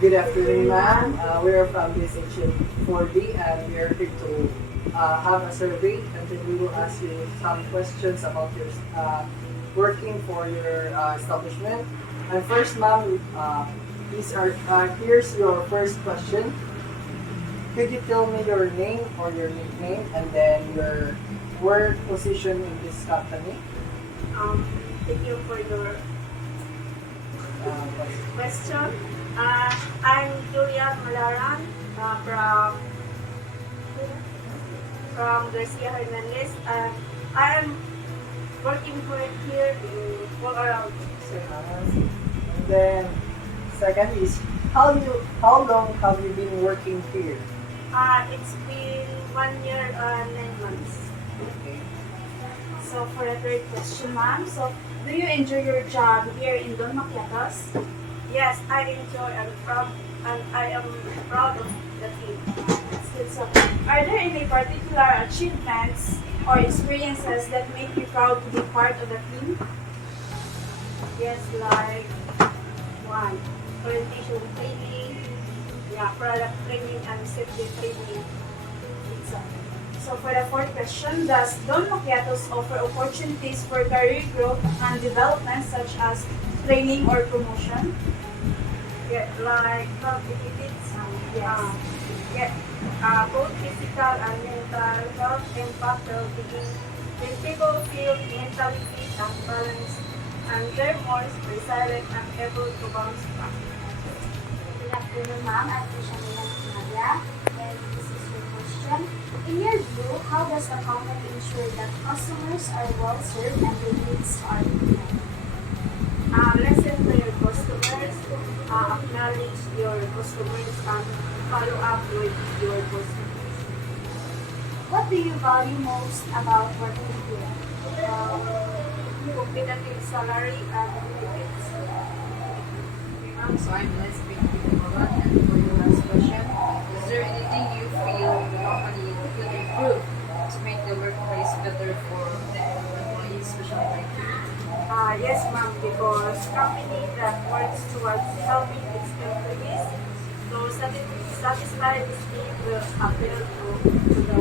Good afternoon, ma'am. We are from this section 4D and we are here to have a survey and then we will ask you some questions about your working for your establishment. And first, ma'am, here's your first question. Could you tell me your name or your nickname and then your work position in this company? Thank you for your Question. question. I'm Julia Malaran from Garcia Hernandez. I am working here in Polaroid. And then second is how long have you been working here? It's been 1 year and 9 months. Okay. So for the third question, ma'am, so do you enjoy your job here in Don Maquiatos? Yes, I enjoy and I am proud of the team. That's good. So are there any particular achievements or experiences that make you proud to be part of the team? Yes, like one, orientation training, product training and safety training. So for the fourth question, does Don Maquiatos offer opportunities for career growth and development such as training or promotion? Like health benefits, Yes. both physical and mental health impact well-being. When people feel mentally fit and balanced, and they're more resilient and able to bounce back. Good afternoon, ma'am. I'm Krishanina Maria, and this is your question. In your view, how does the company ensure that customers are well served and their needs are met? Listen to your customers, acknowledge your customers, and follow up with your customers. What do you value most about working here? Competitive salary and benefits. Ma'am, so I'm Leslie Picola, and for your last question, is there anything you feel the company could improve to make the workplace better for the employees, especially like you? Yes, ma'am, because company that works towards helping its employees to satisfy this need will appeal to the